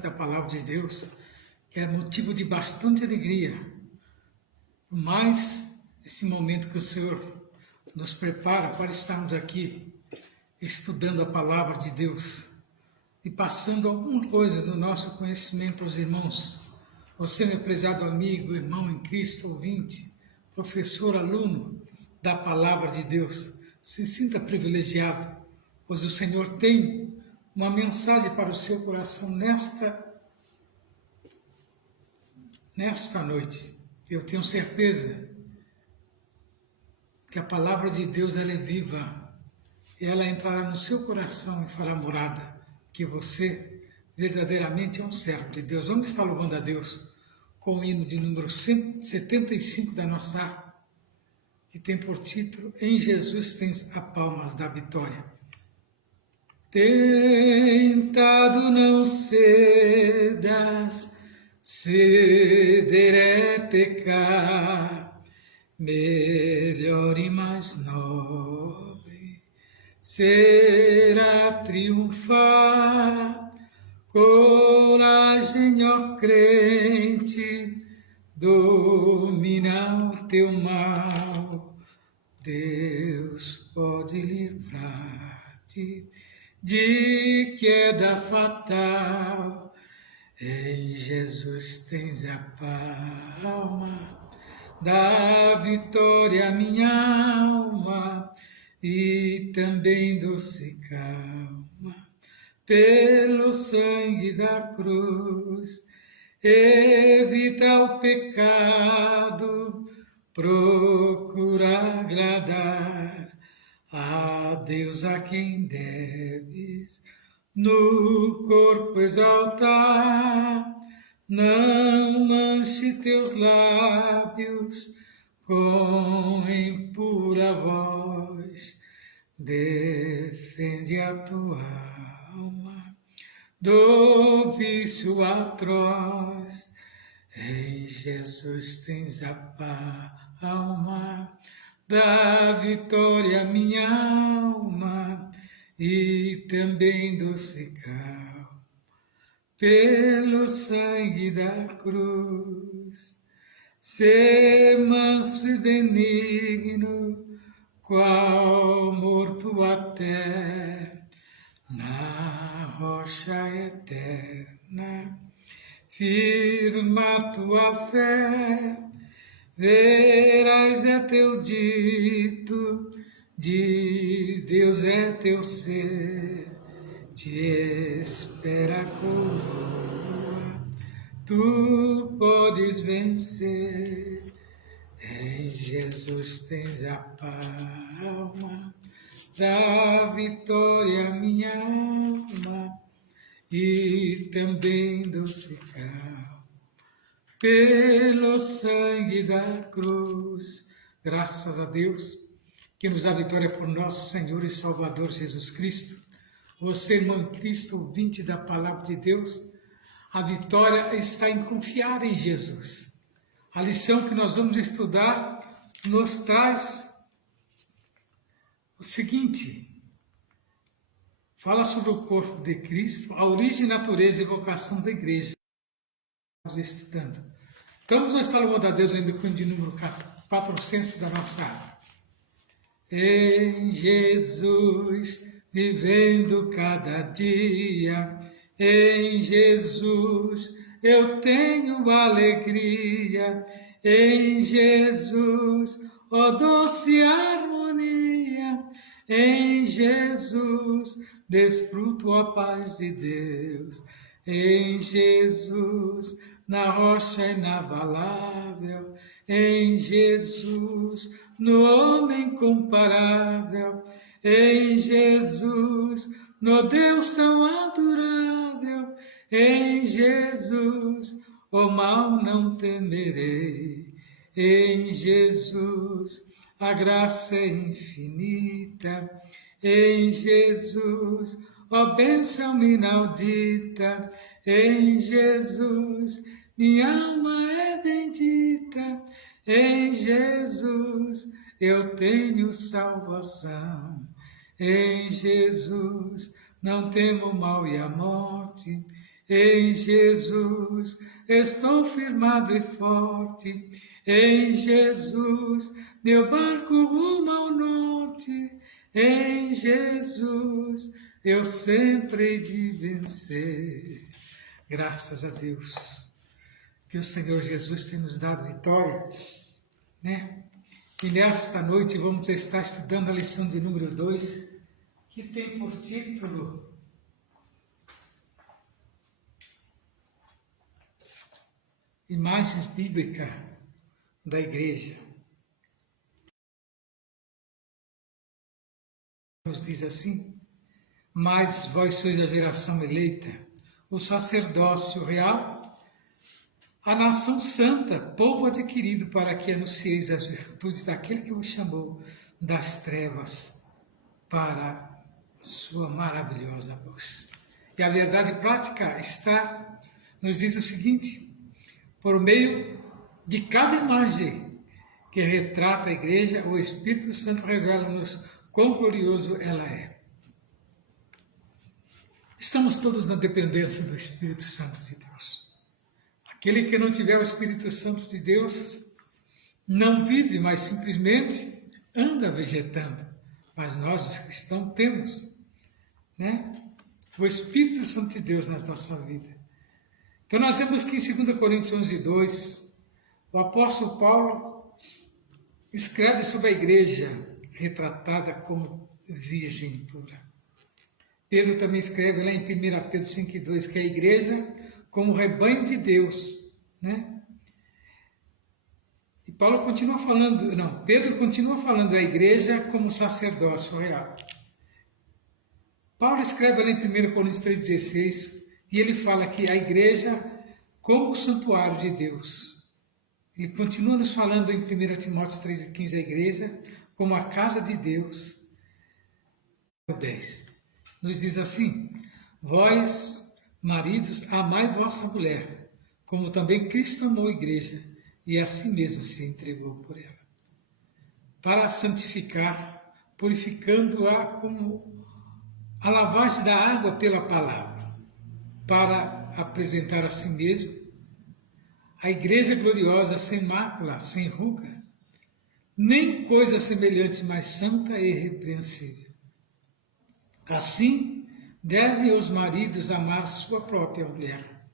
da palavra de Deus, que é motivo de bastante alegria, mas esse momento que o Senhor nos prepara para estarmos aqui estudando a palavra de Deus e passando algumas coisas no nosso conhecimento aos irmãos. Você, meu prezado amigo, irmão em Cristo, ouvinte, professor, aluno da palavra de Deus, se sinta privilegiado, pois o Senhor tem uma mensagem para o seu coração nesta noite. Eu tenho certeza que a palavra de Deus ela é viva e ela entrará no seu coração e fará morada, que você verdadeiramente é um servo de Deus. Vamos estar louvando a Deus com o hino de número 175 da nossa harpa, que tem por título Em Jesus tens a palmas da vitória. Tentado não cedas, ceder é pecar, melhor e mais nobre será triunfar. Coragem, ó crente, domina o teu mal, Deus pode livrar-te de queda fatal. Em Jesus tens a palma da vitória, minha alma, e também doce calma, pelo sangue da cruz, evita o pecado, procura agradar a Deus a quem deves no corpo exaltar. Não manche teus lábios com impura voz, defende a tua alma do vício atroz. Em Jesus tens a palma da vitória, minha alma, e também doce calma, pelo sangue da cruz. Sê manso e benigno, qual morto até na rocha eterna. Firma tua fé, verás é teu dito, de Deus é teu ser, te espera a coroa, tu podes vencer. Em Jesus tens a palma da vitória, minha alma, e também doce calma, pelo sangue da cruz. Graças a Deus, que nos dá vitória por nosso Senhor e Salvador Jesus Cristo. Você, irmão em Cristo, ouvinte da palavra de Deus, a vitória está em confiar em Jesus. A lição que nós vamos estudar nos traz o seguinte: fala sobre o corpo de Cristo, a origem, natureza e vocação da igreja. Estamos estudando. Estamos no Estado da Deus, ainda com o de número 400 da nossa área. Em Jesus, vivendo cada dia, em Jesus eu tenho alegria, em Jesus, ó doce harmonia, em Jesus desfruto a paz de Deus, em Jesus, na rocha inabalável, em Jesus, no homem incomparável, em Jesus, no Deus tão adorável, em Jesus, o mal não temerei, em Jesus, a graça é infinita, em Jesus, ó bênção inaudita, em Jesus, minha alma é bendita, em Jesus, eu tenho salvação, em Jesus, não temo o mal e a morte, Em Jesus estou firmado e forte, em Jesus meu barco rumo ao norte, em Jesus eu sempre hei de vencer. Graças a Deus que o Senhor Jesus tem nos dado vitória, né? E nesta noite vamos estar estudando a lição de número 2, que tem por título Imagens Bíblicas da Igreja. Nos diz assim: mas vós sois a geração eleita, o sacerdócio real, a nação santa, povo adquirido, para que anuncieis as virtudes daquele que vos chamou das trevas para sua maravilhosa luz. E a verdade prática nos diz o seguinte: por meio de cada imagem que retrata a igreja, o Espírito Santo revela-nos quão glorioso ela é. Estamos todos na dependência do Espírito Santo de Deus. Aquele que não tiver o Espírito Santo de Deus não vive, mas simplesmente anda vegetando. Mas nós, os cristãos, temos, né, o Espírito Santo de Deus na nossa vida. Então nós vemos que em 2 Coríntios 11:2, o apóstolo Paulo escreve sobre a igreja retratada como virgem pura. Pedro também escreve lá em 1 Pedro 5:2 que a igreja como rebanho de Deus, né? E Pedro continua falando da igreja como sacerdócio real. Paulo escreve lá em 1 Coríntios 3:16, e ele fala que a igreja como o santuário de Deus. Ele continua nos falando em 1 Timóteo 3:15, a igreja como a casa de Deus. 10. Nos diz assim: vós, maridos, amai vossa mulher, como também Cristo amou a igreja, e a si mesmo se entregou por ela, para santificar, purificando-a como a lavagem da água pela palavra, para apresentar a si mesmo a igreja gloriosa, sem mácula, sem ruga, nem coisa semelhante, mas santa e irrepreensível. Assim, devem os maridos amar sua própria mulher,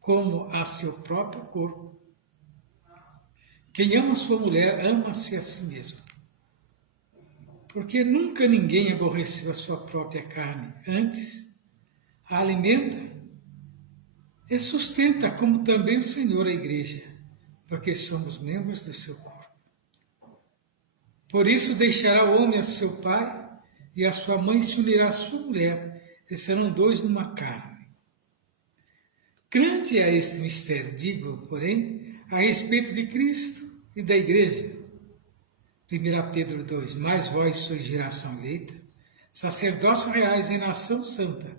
como a seu próprio corpo. Quem ama sua mulher, ama-se a si mesmo. Porque nunca ninguém aborreceu a sua própria carne, antes a alimenta e sustenta, como também o Senhor a igreja, porque somos membros do seu corpo. Por isso deixará o homem a seu pai, e a sua mãe se unirá à sua mulher, e serão dois numa carne. Grande é este mistério, digo, porém, a respeito de Cristo e da igreja. 1 Pedro 2, mas vós sois geração eleita, sacerdócio reais e nação santa,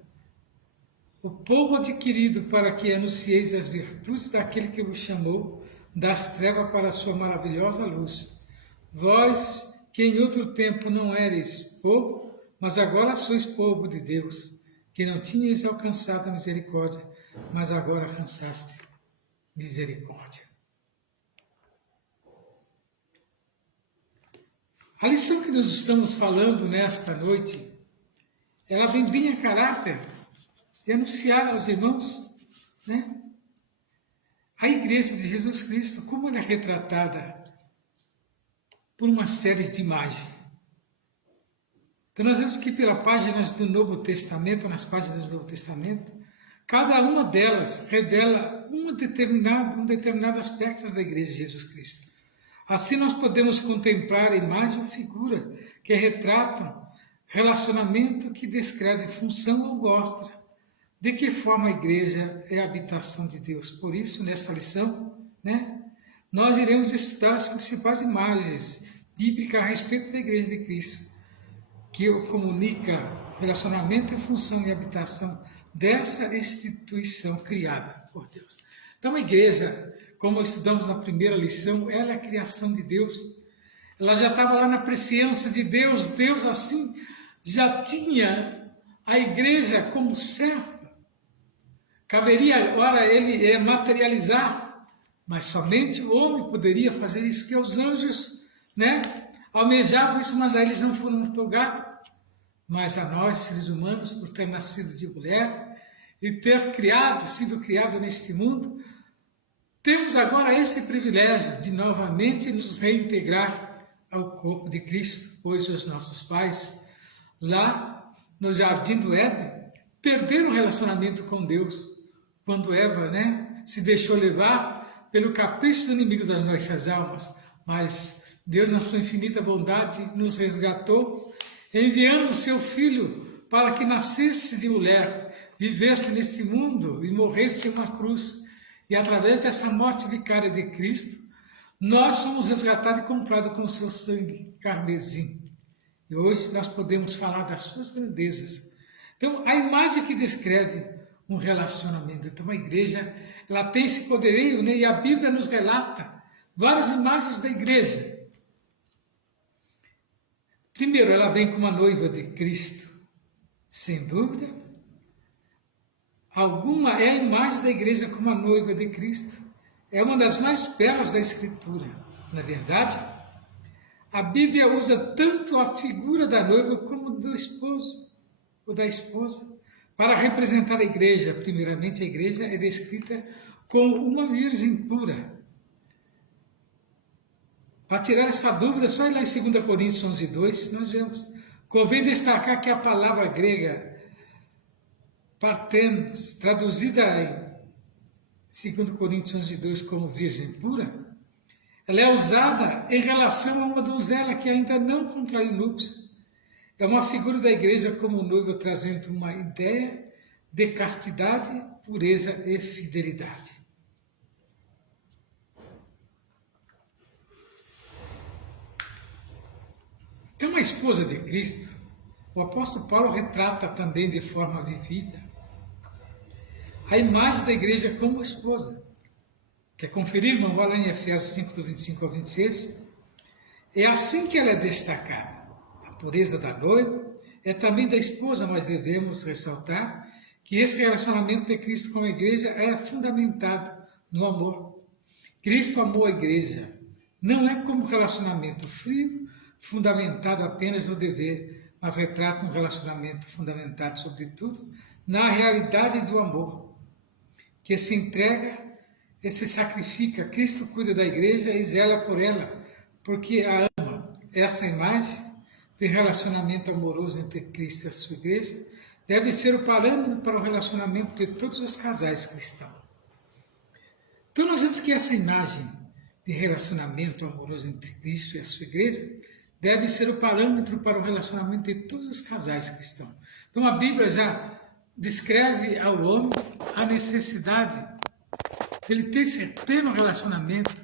o povo adquirido, para que anuncieis as virtudes daquele que vos chamou das trevas para a sua maravilhosa luz. Vós, que em outro tempo não eres povo, mas agora sois povo de Deus, que não tinhas alcançado a misericórdia, mas agora alcançaste misericórdia. A lição que nós estamos falando nesta noite, ela vem bem a caráter de anunciar aos irmãos, né, a igreja de Jesus Cristo, como ela é retratada por uma série de imagens. Então nós vemos que pelas páginas do Novo Testamento, nas páginas do Novo Testamento, cada uma delas revela um determinado aspecto da igreja de Jesus Cristo. Assim nós podemos contemplar a imagem ou figura que retratam relacionamento, que descreve função ou mostra de que forma a igreja é a habitação de Deus. Por isso, nesta lição, né, nós iremos estudar as principais imagens bíblicas a respeito da igreja de Cristo, que comunica relacionamento, função e habitação dessa instituição criada por Deus. Então a igreja, como estudamos na primeira lição, ela é a criação de Deus. Ela já estava lá na presciência de Deus. Deus assim já tinha a igreja como serva. Caberia agora ele materializar, mas somente o homem poderia fazer isso, que os anjos, né, almejavam isso, mas aí eles não foram otorgados. Mas a nós, seres humanos, por ter nascido de mulher e ter sido criado neste mundo, temos agora esse privilégio de novamente nos reintegrar ao corpo de Cristo, pois os nossos pais, lá no Jardim do Éden, perderam o relacionamento com Deus, quando Eva, né, se deixou levar pelo capricho do inimigo das nossas almas, mas Deus, na sua infinita bondade, nos resgatou, enviando o seu Filho para que nascesse de mulher, vivesse nesse mundo e morresse em uma cruz. E através dessa morte vicária de Cristo, nós fomos resgatados e comprados com o seu sangue carmesim. E hoje nós podemos falar das suas grandezas. Então, a imagem que descreve um relacionamento. Então, a igreja, ela tem esse poderio, né? E a Bíblia nos relata várias imagens da igreja. Primeiro, ela vem como a noiva de Cristo, sem dúvida. Alguma é a imagem da igreja como a noiva de Cristo. É uma das mais belas da Escritura. Na verdade, a Bíblia usa tanto a figura da noiva como do esposo ou da esposa para representar a igreja. Primeiramente, a igreja é descrita como uma virgem pura. Para tirar essa dúvida, só ir lá em 2 Coríntios 11:2, nós vemos. Convém destacar que a palavra grega partenos, traduzida em 2 Coríntios 11:2 como virgem pura, ela é usada em relação a uma donzela que ainda não contraiu núpcias. É uma figura da igreja como noiva, trazendo uma ideia de castidade, pureza e fidelidade. Então, a esposa de Cristo, o apóstolo Paulo retrata também de forma vivida a imagem da igreja como esposa. Quer conferir, irmão? Olha em Efésios 5, do 25 ao 26. É assim que ela é destacada. A pureza da noiva é também da esposa, mas devemos ressaltar que esse relacionamento de Cristo com a igreja é fundamentado no amor. Cristo amou a igreja. Não é como relacionamento frio, fundamentado apenas no dever, mas retrata um relacionamento fundamentado, sobretudo, na realidade do amor, que se entrega e se sacrifica. Cristo cuida da igreja e zela por ela, porque a ama. Essa imagem de relacionamento amoroso entre Cristo e a sua igreja deve ser o parâmetro para o relacionamento de todos os casais cristãos. Então nós vemos que essa imagem de relacionamento amoroso entre Cristo e a sua igreja deve ser o parâmetro para o relacionamento de todos os casais cristãos. Então a Bíblia já descreve ao homem a necessidade de ele ter esse pleno relacionamento,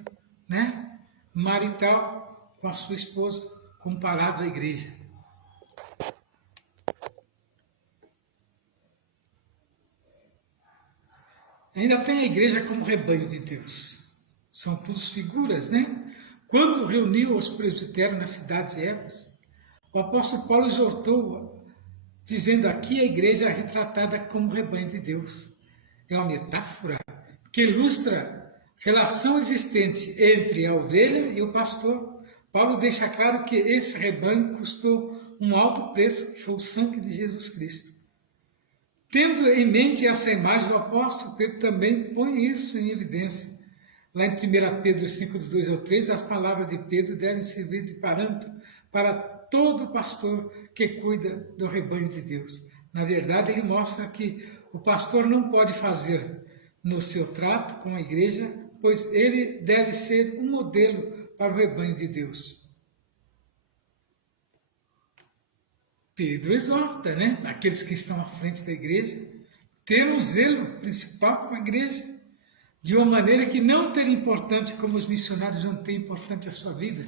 né, marital com a sua esposa, comparado à igreja. Ainda tem a igreja como rebanho de Deus. São todas figuras, né? Quando reuniu os presbitérios nas cidades de Éfeso, o apóstolo Paulo exortou, dizendo aqui a igreja é retratada como rebanho de Deus. É uma metáfora que ilustra a relação existente entre a ovelha e o pastor. Paulo deixa claro que esse rebanho custou um alto preço, que foi o sangue de Jesus Cristo. Tendo em mente essa imagem, o apóstolo Pedro também põe isso em evidência. Lá em 1 Pedro 5, do 2 ao 3, as palavras de Pedro devem servir de parâmetro para todo pastor que cuida do rebanho de Deus. Na verdade, ele mostra que o pastor não pode fazer no seu trato com a igreja, pois ele deve ser um modelo para o rebanho de Deus. Pedro exorta, né, aqueles que estão à frente da igreja, ter um zelo principal com a igreja, de uma maneira que não ter importante, como os missionários não têm importante a sua vida,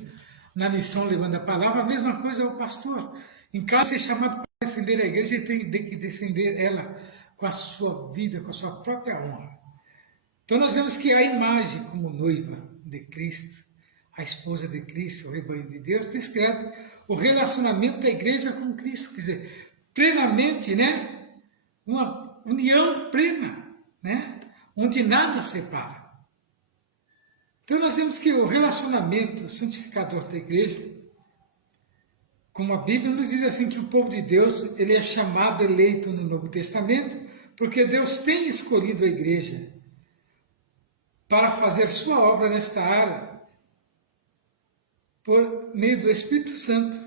na missão levando a palavra, a mesma coisa é o pastor. Em caso de ser chamado para defender a igreja, ele tem que defender ela com a sua vida, com a sua própria honra. Então nós vemos que a imagem como noiva de Cristo, a esposa de Cristo, o rebanho de Deus, descreve o relacionamento da igreja com Cristo, quer dizer, plenamente, né? Uma união plena, né? Onde nada separa. Então nós vemos que o relacionamento santificador da igreja, como a Bíblia nos diz assim, que o povo de Deus ele é chamado, eleito no Novo Testamento, porque Deus tem escolhido a igreja para fazer sua obra nesta área, por meio do Espírito Santo,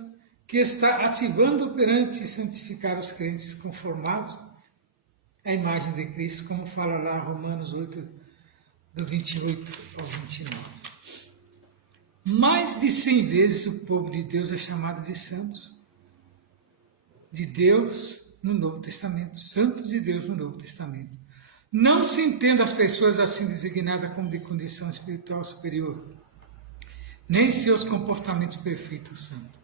que está ativando, operante e santificar os crentes conformados à imagem de Cristo, como fala lá Romanos 8, do 28 ao 29. Mais de 100 vezes o povo de Deus é chamado de santos, de Deus no Novo Testamento, santos de Deus no Novo Testamento. Não se entenda as pessoas assim designadas como de condição espiritual superior, nem seus comportamentos perfeitos santos.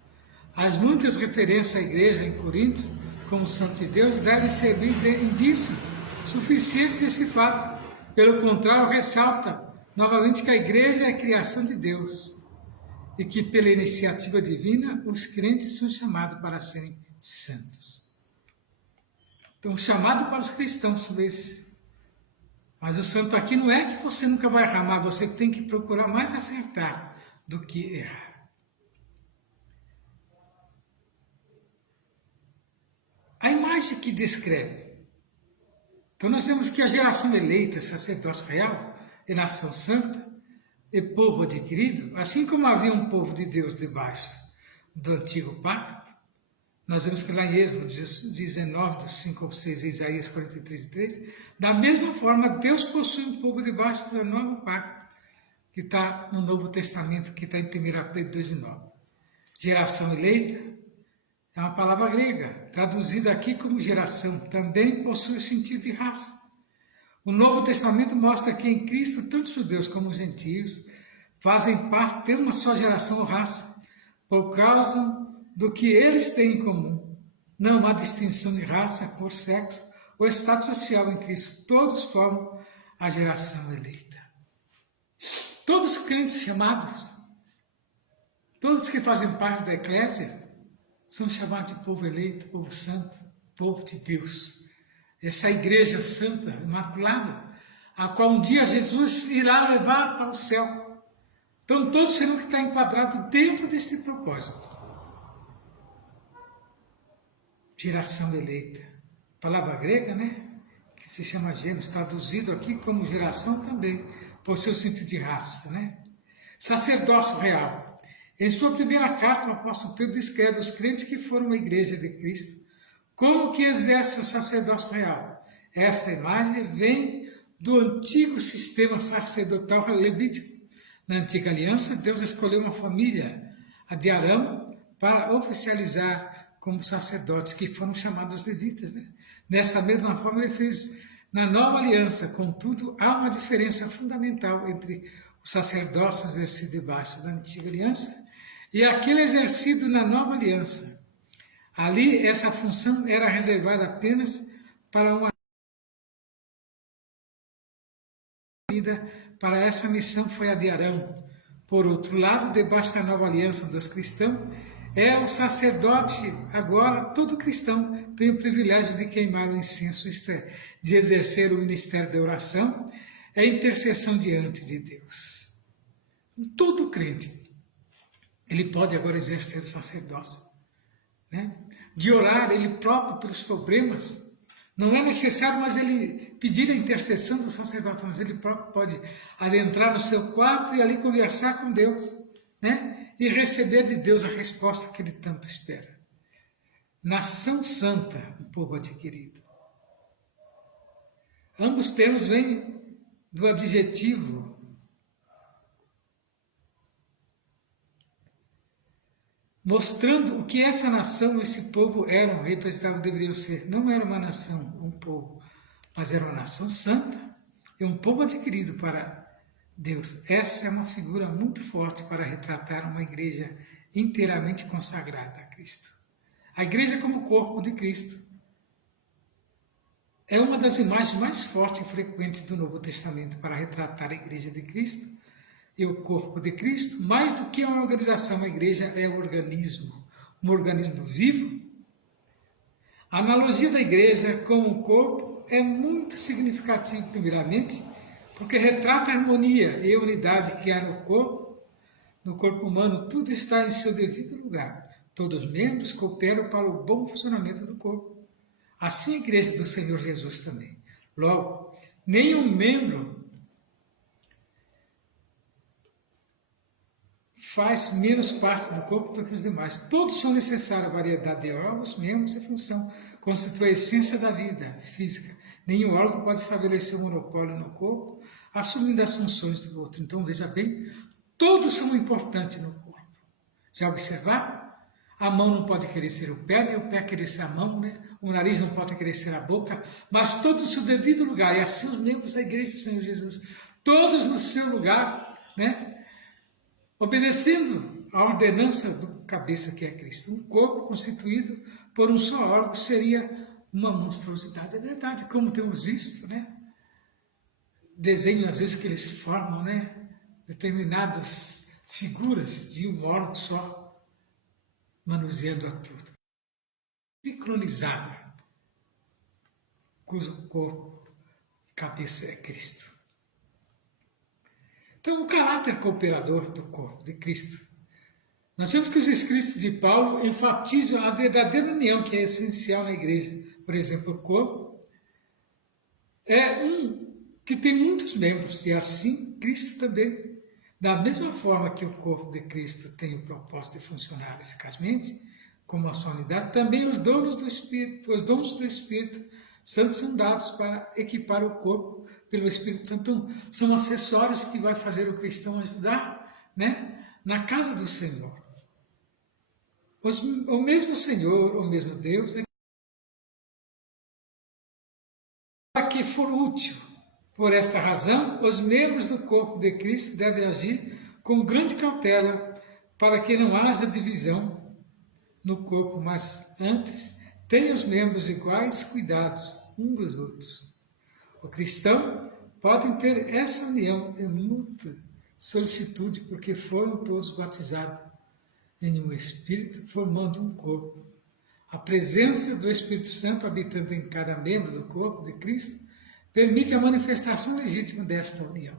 As muitas referências à igreja em Corinto, como santo de Deus, devem servir de indício suficiente desse fato. Pelo contrário, ressalta novamente que a igreja é a criação de Deus e que, pela iniciativa divina, os crentes são chamados para serem santos. Então, o chamado para os cristãos sobre esse. Mas o santo aqui não é que você nunca vai errar, mas você tem que procurar mais acertar do que errar. A imagem que descreve. Então nós temos que a geração eleita, sacerdócio real e nação santa e povo adquirido, assim como havia um povo de Deus debaixo do antigo pacto, nós vemos que lá em Êxodo 19, dos 5 ao 6, e Isaías 43, 3, da mesma forma Deus possui um povo debaixo do novo pacto, que está no Novo Testamento, que está em 1 Pedro 2, 9. Geração eleita é uma palavra grega, traduzida aqui como geração, também possui sentido de raça. O Novo Testamento mostra que em Cristo, tanto judeus como gentios fazem parte de uma só geração ou raça, por causa do que eles têm em comum. Não há distinção de raça, cor, sexo ou estado social em Cristo. Todos formam a geração eleita. Todos os crentes chamados, todos que fazem parte da eclésia, são chamados de povo eleito, povo santo, povo de Deus. Essa igreja santa, imaculada, a qual um dia Jesus irá levar para o céu. Então todos serão que estar enquadrados dentro desse propósito. Geração eleita. Palavra grega, né? Que se chama gêneros, traduzido aqui como geração também, por seu sentido de raça, né? Sacerdócio real. Em sua primeira carta, o apóstolo Pedro descreve os crentes que foram a igreja de Cristo, como que exerce o sacerdócio real. Essa imagem vem do antigo sistema sacerdotal levítico. Na antiga aliança, Deus escolheu uma família, a de Arão, para oficializar como sacerdotes, que foram chamados levitas, né? Dessa mesma forma, ele fez na nova aliança. Contudo, há uma diferença fundamental entre o sacerdócio exercido debaixo da antiga aliança e aquele exercido na nova aliança. Ali, essa função era reservada apenas para uma vida. Para essa missão foi a de Arão. Por outro lado, debaixo da nova aliança dos cristãos, é o sacerdote, agora todo cristão tem o privilégio de queimar o incenso, isto é, de exercer o ministério da oração, é a intercessão diante de Deus. Todo crente, ele pode agora exercer o sacerdócio, né? De orar ele próprio pelos problemas. Não é necessário, mas ele pedir a intercessão do sacerdote, mas ele próprio pode adentrar no seu quarto e ali conversar com Deus, né? E receber de Deus a resposta que ele tanto espera. Nação santa, um povo adquirido. Ambos termos vêm do adjetivo mostrando o que essa nação, esse povo eram, representavam, deveriam ser. Não era uma nação, um povo, mas era uma nação santa e um povo adquirido para Deus. Essa é uma figura muito forte para retratar uma igreja inteiramente consagrada a Cristo. A igreja como corpo de Cristo é uma das imagens mais fortes e frequentes do Novo Testamento para retratar a igreja de Cristo e o corpo de Cristo. Mais do que uma organização, a igreja é um organismo vivo. A analogia da igreja como um corpo é muito significativo, primeiramente, porque retrata a harmonia e a unidade que há no corpo humano, tudo está em seu devido lugar. Todos os membros cooperam para o bom funcionamento do corpo. Assim a igreja do Senhor Jesus também. Logo, nenhum membro faz menos parte do corpo do que os demais. Todos são necessários, a variedade de órgãos, membros e função constitui a essência da vida física. Nenhum órgão pode estabelecer um monopólio no corpo, assumindo as funções do outro. Então, veja bem, todos são importantes no corpo. Já observaram? A mão não pode querer ser o pé, nem o pé querer ser a mão, né? O nariz não pode querer ser a boca, mas todos no seu devido lugar. E assim os membros da igreja do Senhor Jesus, todos no seu lugar, né? Obedecendo a ordenança do cabeça que é Cristo. Um corpo constituído por um só órgão seria uma monstruosidade. É verdade, como temos visto, né? Desenhos, às vezes, que eles formam, né? Determinadas figuras de um órgão só, manuseando a tudo. Sincronizada, cujo corpo, cabeça é Cristo. Então, o caráter cooperador do corpo de Cristo. Nós vemos que os escritos de Paulo enfatizam a verdadeira união que é essencial na igreja. Por exemplo, o corpo é que tem muitos membros, e assim Cristo também. Da mesma forma que o corpo de Cristo tem o propósito de funcionar eficazmente, como a sua unidade, também os dons do Espírito Santo são dados para equipar o corpo pelo Espírito Santo. Então, são acessórios que vai fazer o cristão ajudar, né, na casa do Senhor. O mesmo Senhor, o mesmo Deus, para que for útil. Por esta razão, os membros do corpo de Cristo devem agir com grande cautela para que não haja divisão no corpo, mas antes tenha os membros iguais cuidados uns dos outros. O cristão pode ter essa união em muita solicitude, porque foram todos batizados em um Espírito, formando um corpo. A presença do Espírito Santo habitando em cada membro do corpo de Cristo permite a manifestação legítima desta união.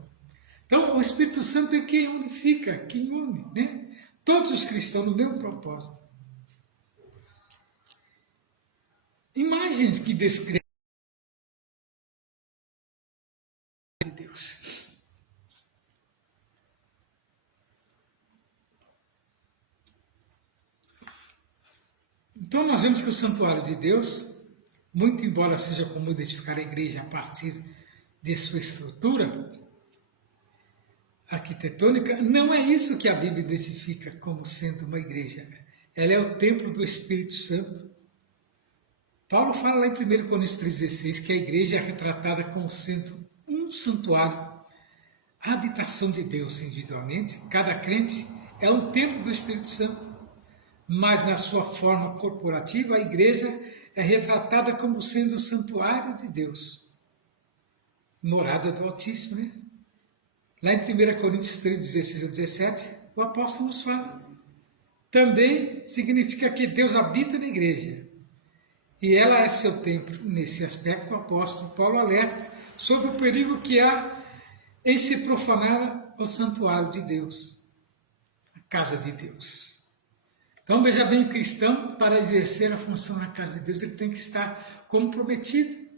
Então, o Espírito Santo é quem unifica, quem une, né? Todos os cristãos no mesmo propósito. Imagens que descrevem de Deus. Então, nós vemos que o santuário de Deus, muito embora seja comum identificar a igreja a partir de sua estrutura arquitetônica, não é isso que a Bíblia identifica como sendo uma igreja. Ela é o templo do Espírito Santo. Paulo fala lá em 1 Coríntios 3,16 que a igreja é retratada como sendo um santuário, a habitação de Deus individualmente. Cada crente é um templo do Espírito Santo, mas na sua forma corporativa a igreja é retratada como sendo o santuário de Deus, morada do Altíssimo, né? Lá em 1 Coríntios 3, 16 a 17, o apóstolo nos fala. Também significa que Deus habita na igreja, e ela é seu templo. Nesse aspecto, o apóstolo Paulo alerta sobre o perigo que há em se profanar o santuário de Deus, a casa de Deus. Então, veja bem, o cristão, para exercer a função na casa de Deus, ele tem que estar comprometido.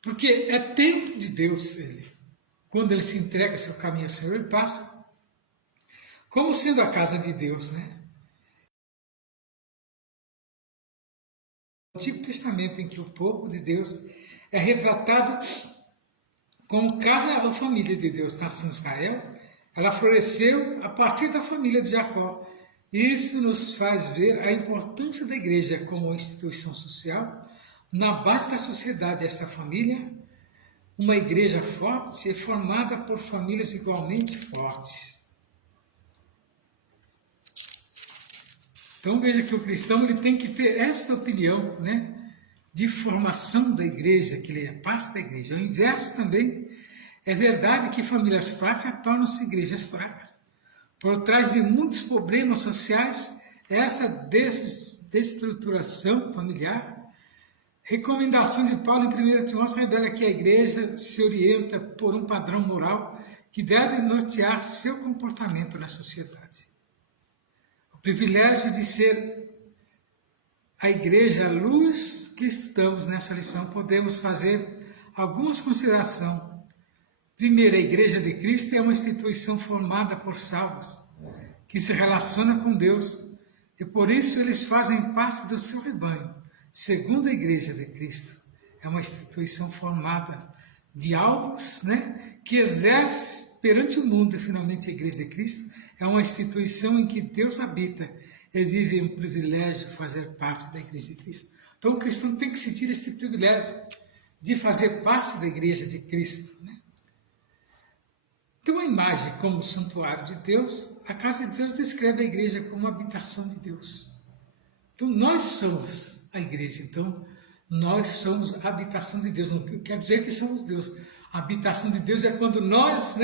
Porque é templo de Deus ele. Quando ele se entrega seu caminho ao Senhor, ele passa como sendo a casa de Deus, né? No Antigo Testamento, em que o povo de Deus é retratado como casa ou família de Deus. Nasceu em Israel, ela floresceu a partir da família de Jacó. Isso nos faz ver a importância da igreja como instituição social. Na base da sociedade, esta família, uma igreja forte, é formada por famílias igualmente fortes. Então veja que o cristão ele tem que ter essa opinião, né, de formação da igreja, que ele é parte da igreja. O inverso também é verdade que famílias fracas tornam-se igrejas fracas. Por trás de muitos problemas sociais, essa desestruturação familiar recomendação de Paulo em 1 Timóteo revela que a igreja se orienta por um padrão moral que deve nortear seu comportamento na sociedade. O privilégio de ser a igreja à luz que estudamos nessa lição, podemos fazer algumas considerações. Primeiro, a Igreja de Cristo é uma instituição formada por salvos, que se relaciona com Deus, e por isso eles fazem parte do seu rebanho. Segundo, a Igreja de Cristo é uma instituição formada de alvos, que exerce perante o mundo, e finalmente a Igreja de Cristo é uma instituição em que Deus habita e vive um privilégio fazer parte da Igreja de Cristo. Então o cristão tem que sentir esse privilégio de fazer parte da Igreja de Cristo. Tem uma imagem como o santuário de Deus, a casa de Deus descreve a igreja como a habitação de Deus. Então nós somos a igreja, então nós somos a habitação de Deus, não quer dizer que somos Deus. A habitação de Deus é quando nós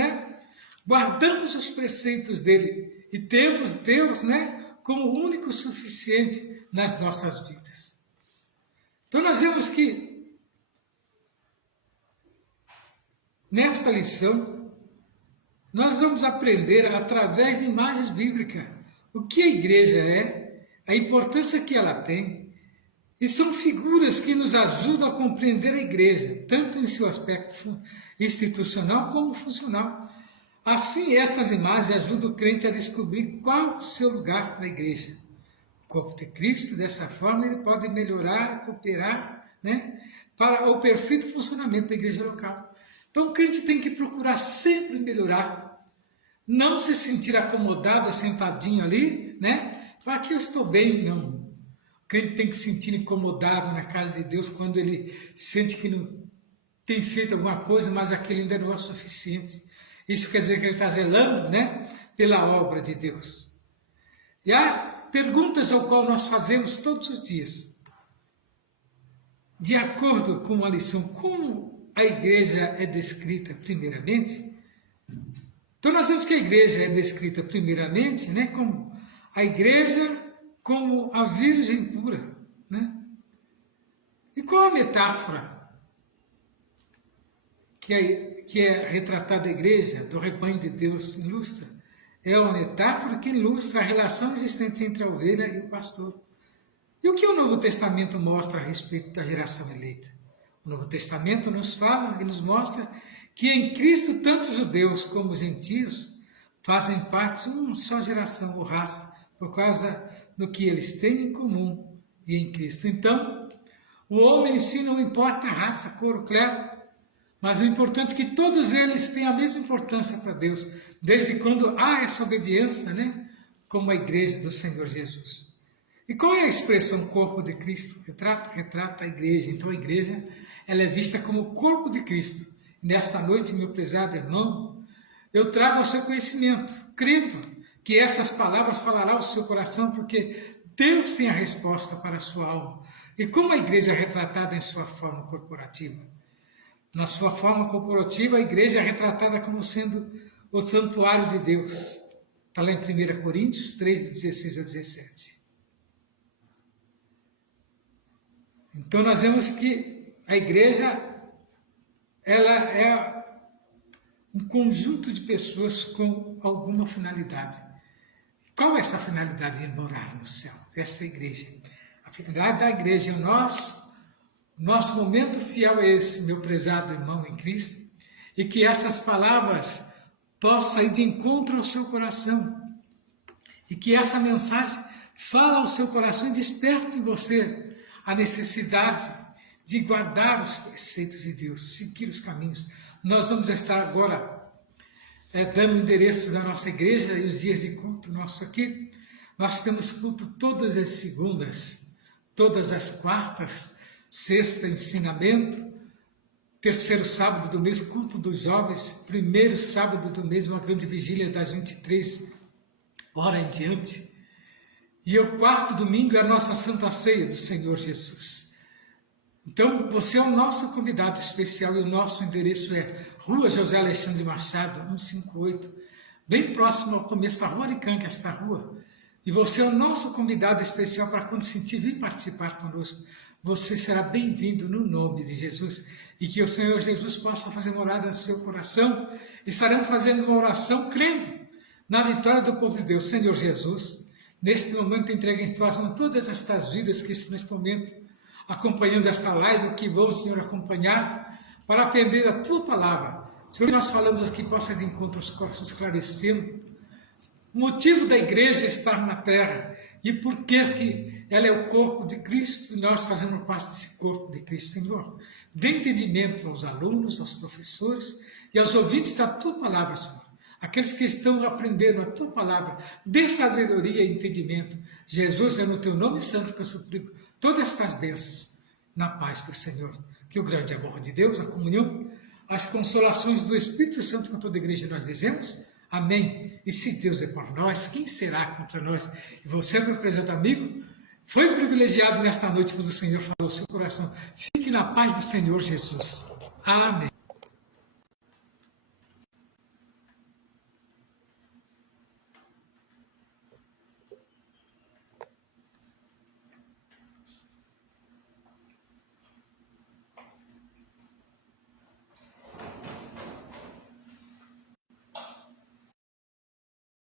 guardamos os preceitos dele e temos Deus como o único suficiente nas nossas vidas. Então nós vemos que nesta lição nós vamos aprender através de imagens bíblicas o que a igreja é, a importância que ela tem, e são figuras que nos ajudam a compreender a igreja, tanto em seu aspecto institucional como funcional. Assim, estas imagens ajudam o crente a descobrir qual o seu lugar na igreja. O corpo de Cristo, dessa forma, ele pode melhorar, cooperar, para o perfeito funcionamento da igreja local. Então o crente tem que procurar sempre melhorar, não se sentir acomodado, sentadinho ali, para que eu estou bem, não. O crente tem que se sentir incomodado na casa de Deus quando ele sente que não tem feito alguma coisa, mas aquilo ainda não é suficiente. Isso quer dizer que ele está zelando, pela obra de Deus. E há perguntas ao qual nós fazemos todos os dias. De acordo com a lição, como a igreja é descrita primeiramente? Então nós vemos que a igreja é descrita primeiramente, como a igreja como a virgem pura, E qual a metáfora que é retratada a igreja do rebanho de Deus ilustra? É uma metáfora que ilustra a relação existente entre a ovelha e o pastor. E o que o Novo Testamento mostra a respeito da geração eleita? O Novo Testamento nos fala e nos mostra que em Cristo tanto judeus como gentios fazem parte de uma só geração ou raça, por causa do que eles têm em comum e em Cristo. Então, o homem em si não importa a raça, cor, o clero, mas o importante é que todos eles têm a mesma importância para Deus, desde quando há essa obediência, como a igreja do Senhor Jesus. E qual é a expressão corpo de Cristo? Retrata a igreja. Então a igreja ela é vista como o corpo de Cristo. E nesta noite, meu prezado irmão, eu trago ao seu conhecimento, crendo que essas palavras falarão ao seu coração, porque Deus tem a resposta para a sua alma. E como a igreja é retratada em sua forma corporativa? Na sua forma corporativa, a igreja é retratada como sendo o santuário de Deus. Está lá em 1 Coríntios 3, de 16 a 17. Então nós vemos que a igreja ela é um conjunto de pessoas com alguma finalidade. Qual é essa finalidade de morar no céu? Essa igreja. A finalidade da igreja é o nosso momento fiel é esse, meu prezado irmão em Cristo, e que essas palavras possam ir de encontro ao seu coração, e que essa mensagem fale ao seu coração e desperte em você a necessidade de guardar os preceitos de Deus, seguir os caminhos. Nós vamos estar agora dando endereços da nossa igreja e os dias de culto nosso aqui. Nós temos culto todas as segundas, todas as quartas, sexta ensinamento, terceiro sábado do mês culto dos jovens, primeiro sábado do mês uma grande vigília das 23 horas em diante, e o quarto domingo é a nossa Santa Ceia do Senhor Jesus. Então, você é o nosso convidado especial e o nosso endereço é Rua José Alexandre Machado, 158, bem próximo ao começo da Rua Aricanca, esta rua. E você é o nosso convidado especial para, quando sentir, vir participar conosco. você será bem-vindo no nome de Jesus. E que o Senhor Jesus possa fazer morada no seu coração. Estaremos fazendo uma oração crendo na vitória do povo de Deus. Senhor Jesus, neste momento entregue em tuas mãos todas estas vidas que estão neste momento acompanhando esta live, que vão, Senhor, acompanhar para aprender a tua palavra. Senhor, nós falamos aqui, possa de encontro aos corpos esclarecendo o motivo da igreja estar na terra e por que ela é o corpo de Cristo e nós fazemos parte desse corpo de Cristo. Senhor, dê entendimento aos alunos, aos professores e aos ouvintes da tua palavra, Senhor. Aqueles que estão aprendendo a tua palavra, dê sabedoria e entendimento. Jesus, é no teu nome santo que eu suplico todas estas bênçãos na paz do Senhor. Que o grande amor de Deus, a comunhão, as consolações do Espírito Santo com toda a igreja nós dizemos. Amém. E se Deus é por nós, quem será contra nós? E você, meu prezado amigo, foi privilegiado nesta noite quando o Senhor falou ao seu coração. Fique na paz do Senhor Jesus. Amém.